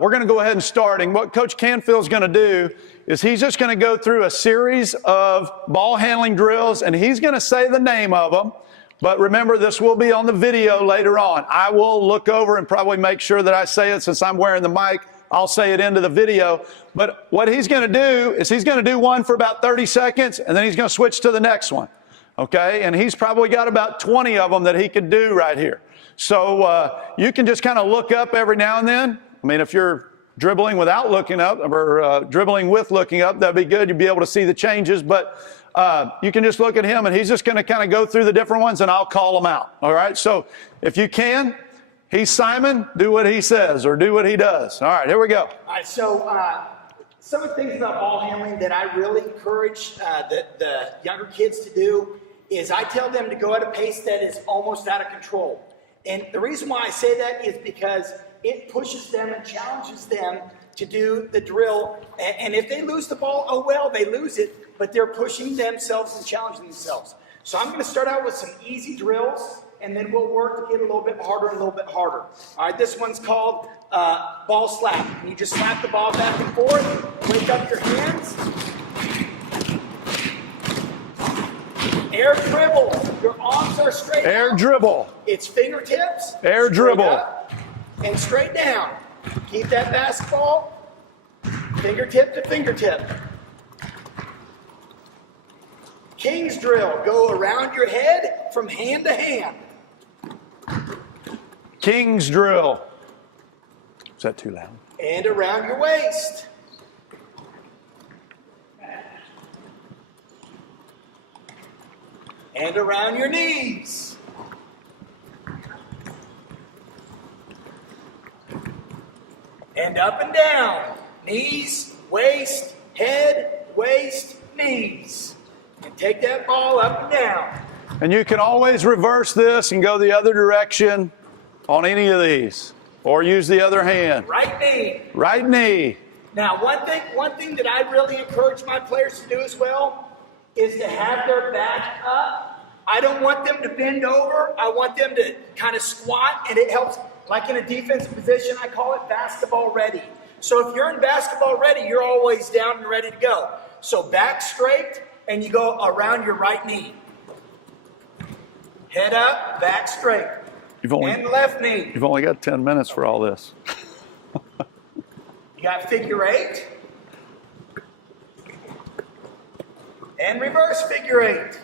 We're going to go ahead and start. And what Coach Canfield's going to do is he's just going to go through a series of ball handling drills, and he's going to say the name of them. But remember, this will be on the video later on. I will look over and probably make sure that I say it. Since I'm wearing the mic, I'll say it into the video. But what he's going to do is he's going to do one for about 30 seconds, and then he's going to switch to the next one. Okay? And he's probably got about 20 of them that he could do right here. So you can just kind of look up every now and then. I mean, if you're dribbling without looking up or dribbling with looking up, that'd be good. You'd be able to see the changes. But you can just look at him, and he's just going to kind of go through the different ones, and I'll call them out. All right? So if you can, he's Simon, do what he says or do what he does. All right, here we go. All right, so some of the things about ball handling that I really encourage the younger kids to do is I tell them to go at a pace that is almost out of control. And the reason why I say that is because it pushes them and challenges them to do the drill. And if they lose the ball, oh well, they lose it, but they're pushing themselves and challenging themselves. So I'm going to start out with some easy drills, and then we'll work to get a little bit harder and a little bit harder. All right, this one's called ball slap. You just slap the ball back and forth, wake up your hands. Air dribble. Your arms are straight Air out. dribble. It's fingertips. Air dribble. Up and straight down. Keep that basketball fingertip to fingertip. King's drill. Go around your head from hand to hand. King's drill. Is that too loud? And around your waist. And around your knees. And up and down. Knees, waist, head, waist, knees. And take that ball up and down. And you can always reverse this and go the other direction on any of these. Or use the other hand. Right knee. Right knee. Now, one thing that I really encourage my players to do as well is to have their back up. I don't want them to bend over. I want them to kind of squat, and it helps. Like in a defensive position, I call it basketball ready. So if you're in basketball ready, you're always down and ready to go. So back straight, and you go around your right knee. Head up, back straight. And left knee. You've only got 10 minutes for all this. You got figure eight. And reverse figure eight.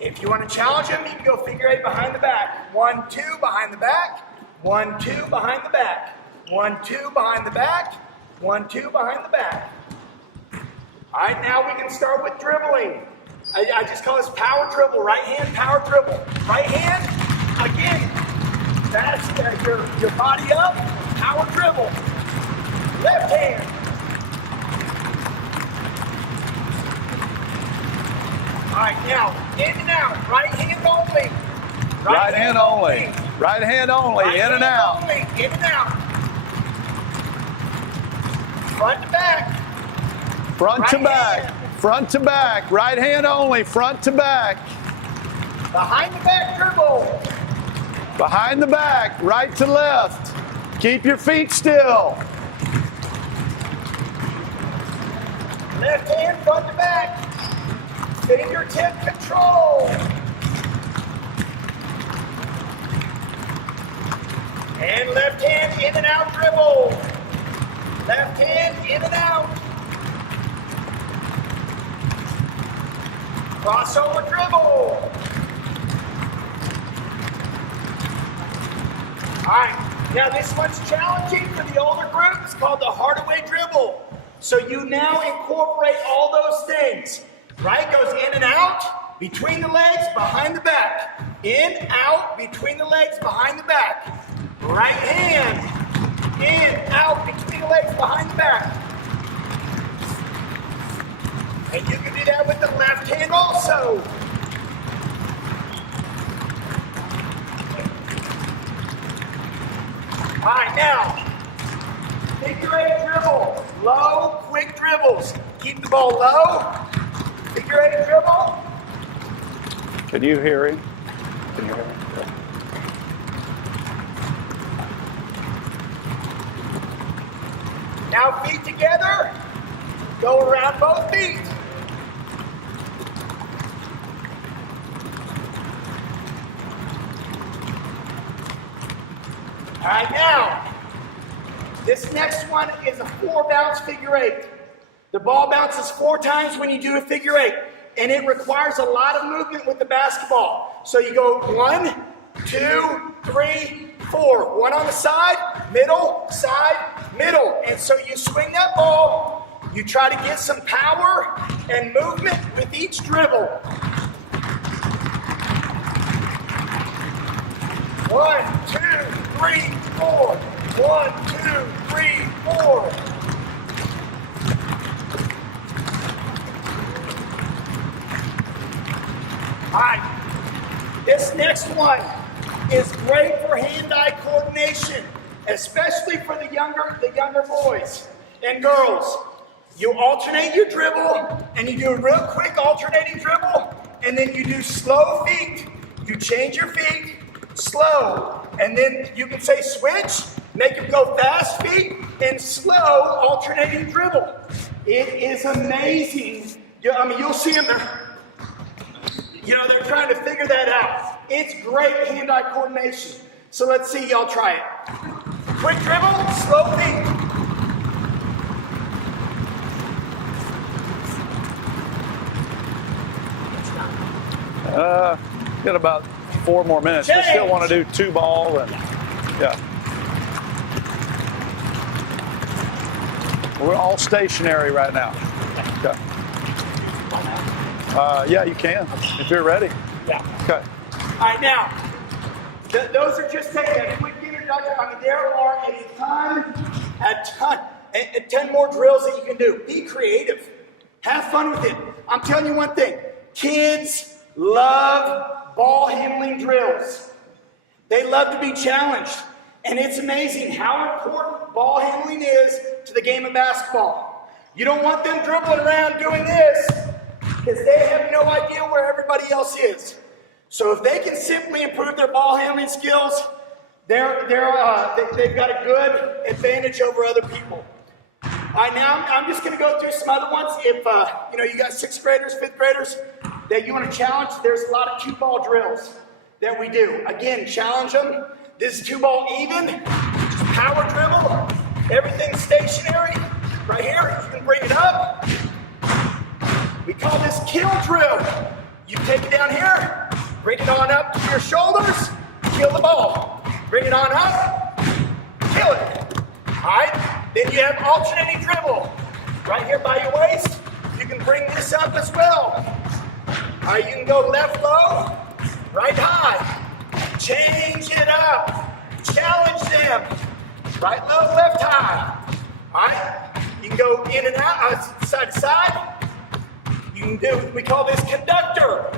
If you want to challenge them, you can go figure eight behind the back. 1, 2 behind the back. 1, 2 behind the back. 1, 2 behind the back. 1, 2 behind the back. All right, now we can start with dribbling. I just call this power dribble. Right hand, power dribble. Right hand, again, that's your body up, power dribble. Left hand. All right, now, in and out, right hand only. Right hand only. Right hand only, Right in and out. Only. In and out. Front to back. Front to Right back. hand. Front to back. Right hand only, front to back. Behind the back dribble. Behind the back, right to left. Keep your feet still. Left hand, front to back. Fingertip control. And left hand in and out dribble. Left hand in and out. Crossover dribble. All right, now this one's challenging for the older group. It's called the Hardaway dribble. So you now incorporate all those things. Right, goes in and out, between the legs, behind the back. In, out, between the legs, behind the back. Right hand, in, out, between the legs, behind the back. And you can do that with the left hand also. All right, now, figure eight dribble. Low, quick dribbles. Keep the ball low. Figure eight dribble. Can you hear him? Can you hear him? Now feet together. Go around both feet. All right, now, this next one is a 4-bounce figure 8. The ball bounces 4 times when you do a figure 8, and it requires a lot of movement with the basketball. So you go 1, 2, 3, 4. 1 on the side, middle, and so you swing that ball. You try to get some power and movement with each dribble. 1, 2, 3, 4. 1, 2, 3, 4. All right, this next one is great for hand-eye coordination, especially for the younger boys and girls. You alternate your dribble, and you do a real quick alternating dribble, and then you do slow feet. You change your feet, slow, and then you can say switch, make them go fast feet, and slow alternating dribble. It is amazing. I mean, you'll see them. They're trying to figure that out. It's great hand-eye coordination. So let's see y'all try it. Quick dribble, slow feet. Got about 4 more minutes. We still want to do 2 ball and yeah. We're all stationary right now. Okay. Yeah, you can if you're ready. Yeah. Okay. All right, now, those are just a quick introduction. I mean, there are a ton more drills that you can do. Be creative. Have fun with it. I'm telling you one thing. Kids love ball handling drills. They love to be challenged. And it's amazing how important ball handling is to the game of basketball. You don't want them dribbling around doing this because they have no idea where everybody else is. So if they can simply improve their ball handling skills, they've got a good advantage over other people. All right, now I'm just going to go through some other ones. If you got 6th graders, 5th graders that you want to challenge, there's a lot of 2-ball drills that we do. Again, challenge them. This is 2-ball even. Just power dribble. Everything's stationary. Right here, you can bring it up. We call this kill drill. You take it down here, bring it on up to your shoulders, kill the ball. Bring it on up, kill it. All right, then you have alternating dribble. Right here by your waist, you can bring this up as well. All right, you can go left low, right high. Change it up. Challenge them. Right low, left high. All right, you can go in and out, side to side. You can do, we call this conductor.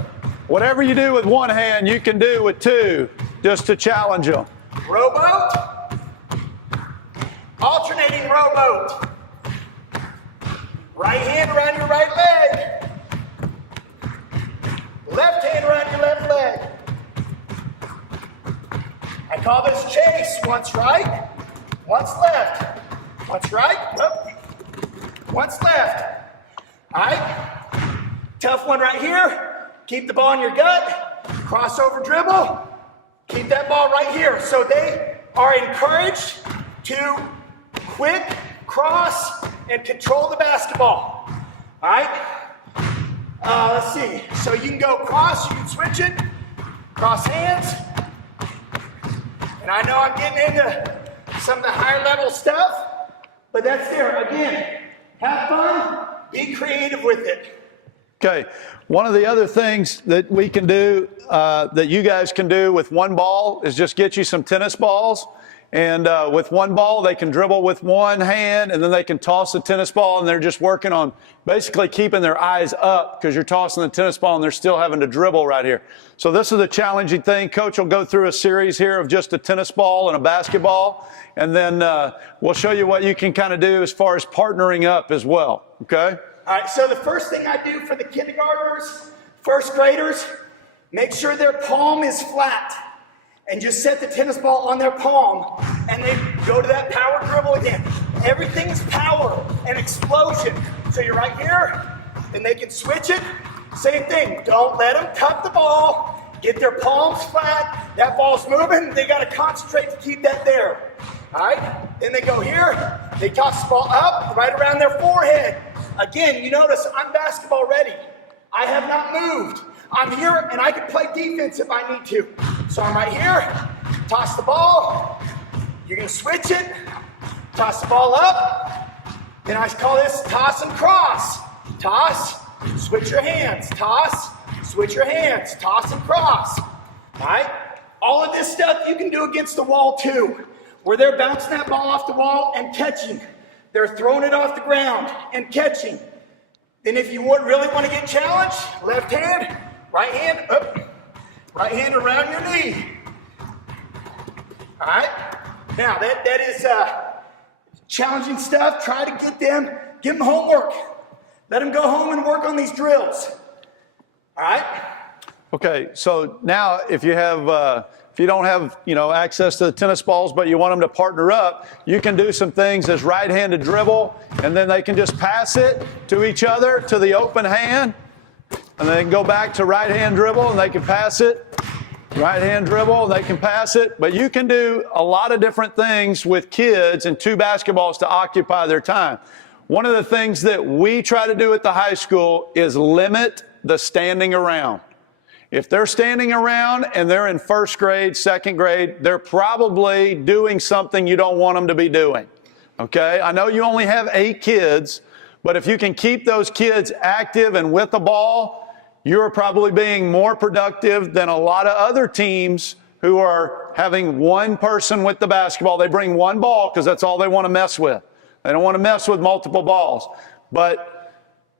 Whatever you do with one hand, you can do with 2, just to challenge them. Rowboat. Alternating rowboat. Right hand around your right leg. Left hand around your left leg. I call this chase. Once right, once left. Once right, once left. All right. Tough one right here. Keep the ball in your gut. Crossover dribble. Keep that ball right here. So they are encouraged to quick cross and control the basketball. All right. Let's see. So you can go cross. You can switch it. Cross hands. And I know I'm getting into some of the higher level stuff, but that's there. Again, have fun. Be creative with it. Okay, one of the other things that we can do, that you guys can do with 1 ball is just get you some tennis balls. And with 1 ball, they can dribble with 1 hand, and then they can toss the tennis ball, and they're just working on basically keeping their eyes up because you're tossing the tennis ball and they're still having to dribble right here. So this is a challenging thing. Coach will go through a series here of just a tennis ball and a basketball, and then we'll show you what you can kind of do as far as partnering up as well, okay? All right, so the first thing I do for the kindergartners, 1st graders, make sure their palm is flat and just set the tennis ball on their palm. and they go to that power dribble again. Everything's power and explosion. So you're right here, and they can switch it. Same thing, don't let them tuck the ball, get their palms flat. That ball's moving, they gotta concentrate to keep that there. All right, then they go here, they toss the ball up, right around their forehead. Again, you notice I'm basketball ready. I have not moved. I'm here and I can play defense if I need to. So I'm right here, toss the ball, you're gonna switch it, toss the ball up, then I call this toss and cross. Toss, switch your hands, toss, switch your hands, toss and cross. All right, all of this stuff you can do against the wall too, where they're bouncing that ball off the wall and catching. They're throwing it off the ground and catching. Then if you really want to get challenged, left hand, up, right hand around your knee. All right, now that is challenging stuff. Try to give them homework. Let them go home and work on these drills. All right? Okay, so now if you don't have, access to the tennis balls, but you want them to partner up, you can do some things as right-handed dribble, and then they can just pass it to each other, to the open hand, and they can go back to right-hand dribble, and they can pass it. Right-hand dribble, and they can pass it. But you can do a lot of different things with kids and 2 basketballs to occupy their time. One of the things that we try to do at the high school is limit the standing around. If they're standing around and they're in first grade, second grade, they're probably doing something you don't want them to be doing. Okay? I know you only have 8 kids, but if you can keep those kids active and with the ball, you're probably being more productive than a lot of other teams who are having one person with the basketball. They bring one ball because that's all they want to mess with. They don't want to mess with multiple balls. But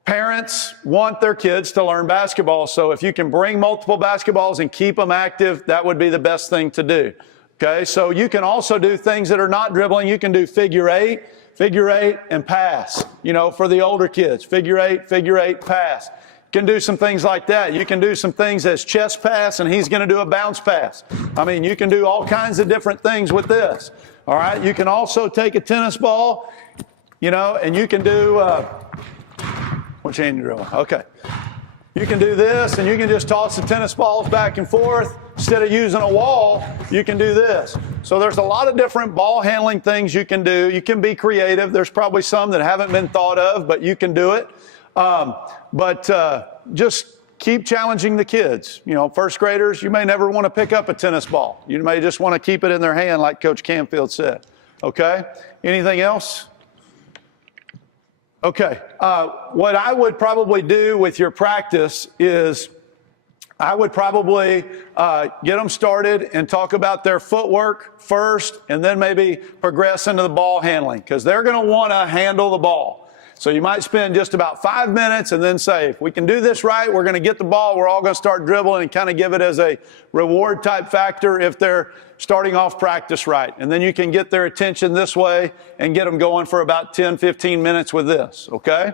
parents want their kids to learn basketball. So if you can bring multiple basketballs and keep them active, that would be the best thing to do. Okay, so you can also do things that are not dribbling. You can do figure eight, and pass. For the older kids, figure eight, pass. You can do some things like that. You can do some things as chest pass, and he's going to do a bounce pass. I mean, you can do all kinds of different things with this. All right, you can also take a tennis ball, and you can do, which hand you drill? Okay. You can do this, and you can just toss the tennis balls back and forth. Instead of using a wall, you can do this. So there's a lot of different ball handling things you can do. You can be creative. There's probably some that haven't been thought of, but you can do it. Just keep challenging the kids. First graders, you may never want to pick up a tennis ball. You may just want to keep it in their hand like Coach Canfield said. Okay? Anything else? Okay. What I would probably do with your practice is I would probably get them started and talk about their footwork first, and then maybe progress into the ball handling, because they're going to want to handle the ball. So you might spend just about 5 minutes and then say, if we can do this right, we're going to get the ball, we're all going to start dribbling, and kind of give it as a reward type factor if they're starting off practice right. And then you can get their attention this way and get them going for about 10, 15 minutes with this, okay?